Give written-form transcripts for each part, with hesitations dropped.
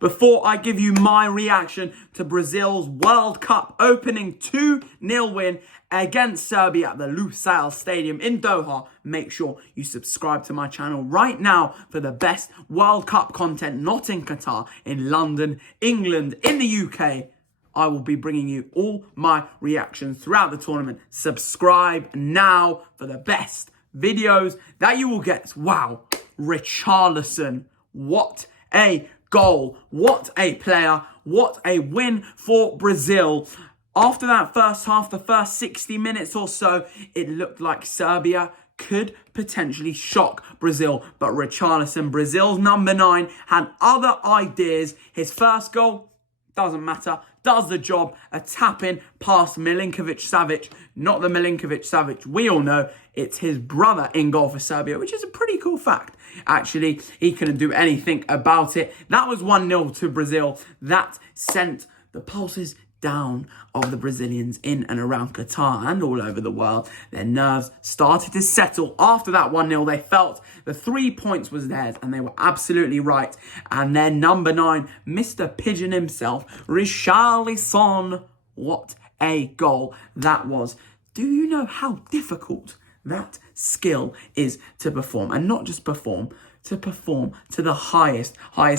before I give you my reaction to Brazil's World Cup opening 2-0 win against Serbia at the Lusail Stadium in Doha, make sure you subscribe to my channel right now for the best World Cup content, not in Qatar, in London, England, in the UK. I will be bringing you all my reactions throughout the tournament. Subscribe now for the best videos that you will get. Wow, Richarlison, what a goal, what a player, what a win for Brazil. After that first half, the first 60 minutes or so, it looked like Serbia could potentially shock Brazil. But Richarlison, Brazil's number 9, had other ideas. His first goal, doesn't matter, does the job. A tap-in past Milinkovic-Savic, not the Milinkovic-Savic we all know. It's his brother in goal for Serbia, which is a pretty cool fact. Actually, he couldn't do anything about it. That was 1-0 to Brazil. That sent the pulses down of the Brazilians in and around Qatar and all over the world. Their nerves started to settle. After that 1-0, they felt the 3 points was theirs, and they were absolutely right. And their number 9, Mr. Pigeon himself, Richarlison, what a goal that was. Do you know how difficult that skill is to perform? And not just perform, to perform to the highest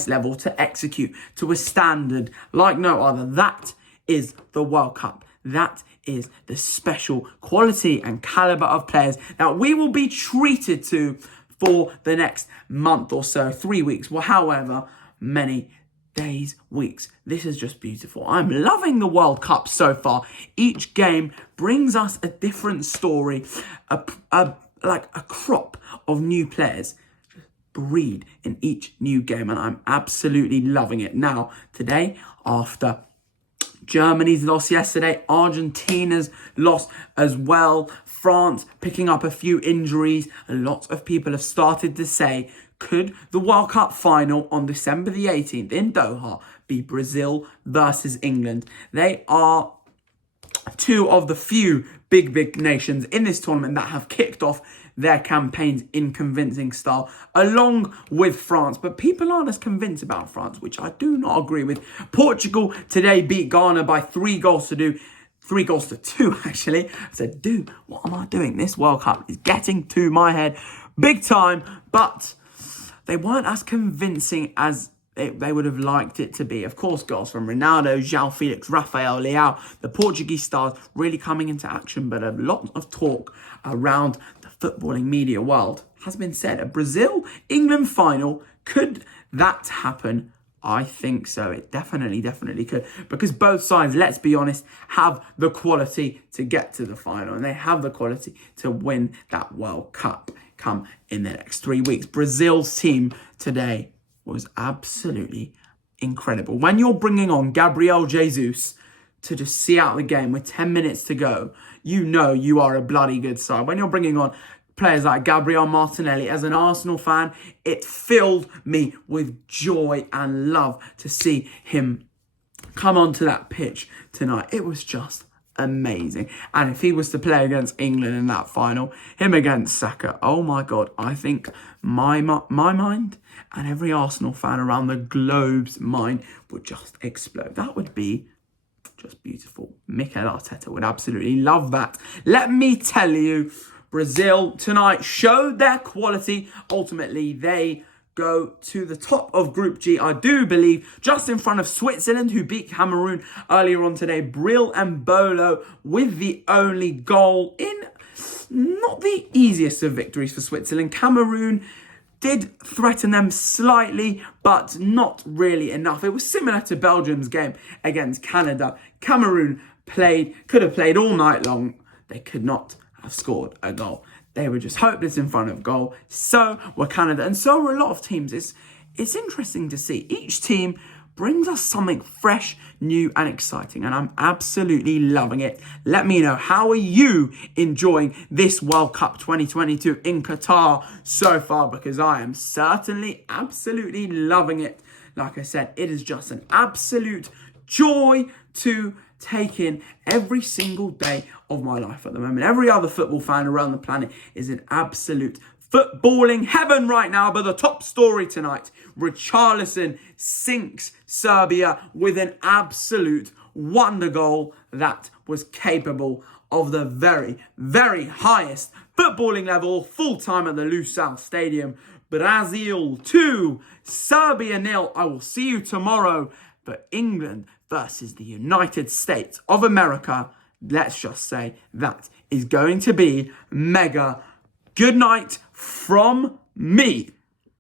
level, to execute to a standard like no other. That is the World Cup. That is the special quality and caliber of players that we will be treated to for the next month or so, 3 weeks, well, however many days, weeks. This is just beautiful. I'm loving the World Cup so far. Each game brings us a different story, like a crop of new players breed in each new game, and I'm absolutely loving it. Now, today, after Germany's loss yesterday, Argentina's loss as well, France picking up a few injuries, a lot of people have started to say, could the World Cup final on December the 18th in Doha be Brazil versus England? They are two of the few big nations in this tournament that have kicked off their campaigns in convincing style, along with France. But people aren't as convinced about France, which I do not agree with. Portugal today beat Ghana by 3 goals to 2, actually. I said, what am I doing? This World Cup is getting to my head big time, but they weren't as convincing as they would have liked it to be. Of course, goals from Ronaldo, João Felix, Rafael Leao, the Portuguese stars really coming into action. But a lot of talk around the footballing media world has been said. A Brazil-England final, could that happen? I think so. It definitely could. Because both sides, let's be honest, have the quality to get to the final. And they have the quality to win that World Cup come in the next 3 weeks. Brazil's team today was absolutely incredible. When you're bringing on Gabriel Jesus to just see out the game with 10 minutes to go, you know you are a bloody good side. When you're bringing on players like Gabriel Martinelli, as an Arsenal fan, it filled me with joy and love to see him come onto that pitch tonight. It was just amazing. And if he was to play against England in that final, him against Saka, oh my God, I think my mind and every Arsenal fan around the globe's mind would just explode. That would be just beautiful. Mikel Arteta would absolutely love that. Let me tell you, Brazil tonight showed their quality. Ultimately, they go to the top of Group G, I do believe, just in front of Switzerland, who beat Cameroon earlier on today. Bril and Bolo with the only goal in not the easiest of victories for Switzerland. Cameroon did threaten them slightly, but not really enough. It was similar to Belgium's game against Canada. Cameroon could have played all night long. They could not have scored a goal. They were just hopeless in front of goal. So were Canada, and so were a lot of teams. It's interesting to see. Each team brings us something fresh, new and exciting, and I'm absolutely loving it. Let me know, how are you enjoying this World Cup 2022 in Qatar so far? Because I am certainly absolutely loving it. Like I said, it is just an absolute joy to take in every single day of my life at the moment. Every other football fan around the planet is an absolute footballing heaven right now. But the top story tonight, Richarlison sinks Serbia with an absolute wonder goal that was capable of the very, very highest footballing level, full time at the Lusail Stadium. Brazil 2, Serbia 0. I will see you tomorrow for England versus the United States of America. Let's just say that is going to be mega. Good night from me.